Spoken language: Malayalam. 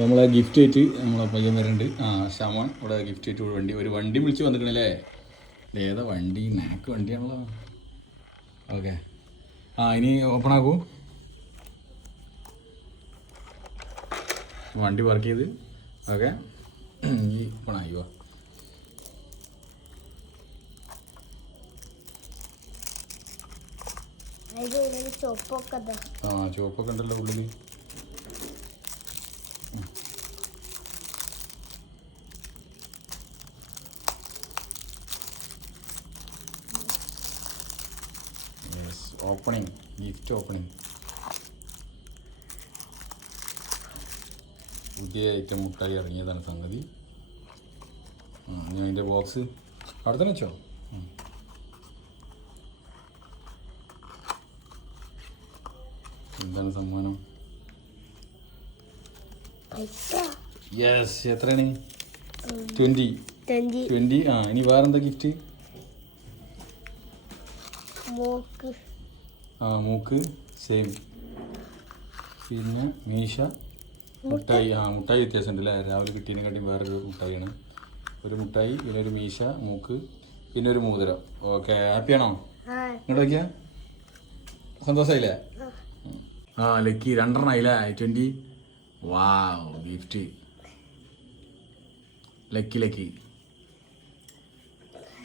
നമ്മളെ ഗിഫ്റ്റ് ആയിട്ട് നമ്മളെ പയ്യൻ വരുന്നുണ്ട്. ഷമോൻ ഇവിടെ ഗിഫ്റ്റ് ആയിട്ട് ഒരു വണ്ടി വിളിച്ച് വന്നിക്കണല്ലേ. ഏതാ വണ്ടി? നാക്ക് വണ്ടിയാണല്ലോ. ഓക്കെ, ഇനി ഓപ്പൺ ആക്കൂ. വണ്ടി വർക്ക് ചെയ്ത് ഓക്കെ, ഇനി ഓപ്പൺ ആയിക്കോ. ചുവപ്പൊക്കെ ഉണ്ടല്ലോ ഉള്ളിൽ. Opening, gift opening. പുതിയ ഐറ്റം മുട്ടായി ഇറങ്ങിയതാണ് സംഗതി. ഞാൻ അതിൻ്റെ ബോക്സ് അവിടെ തന്നെ വെച്ചോ. എന്താണ് സമ്മാനം? യെസ്, എത്രയാണ്? 20. ഇനി വേറെന്താ ഗിഫ്റ്റ്? മൂക്ക് സെയിം. പിന്നെ മീശ, മുട്ടായി. മുട്ടായി വ്യത്യാസം ഉണ്ടല്ലേ, രാവിലെ കിട്ടിയതിനെക്കാട്ടിയും വേറൊരു മുട്ടായിയാണ്. ഒരു മുട്ടായി, പിന്നെ ഒരു മീശ, മൂക്ക്, പിന്നെ ഒരു മോതിരം. ഓക്കെ, ഹാപ്പിയാണോ? ഇങ്ങോട്ട് വയ്ക്കുക. സന്തോഷമായില്ലേ? ലക്കി 2 ആയില്ലേ? 20. വാവ്, ഗിഫ്റ്റ് ലക്കി.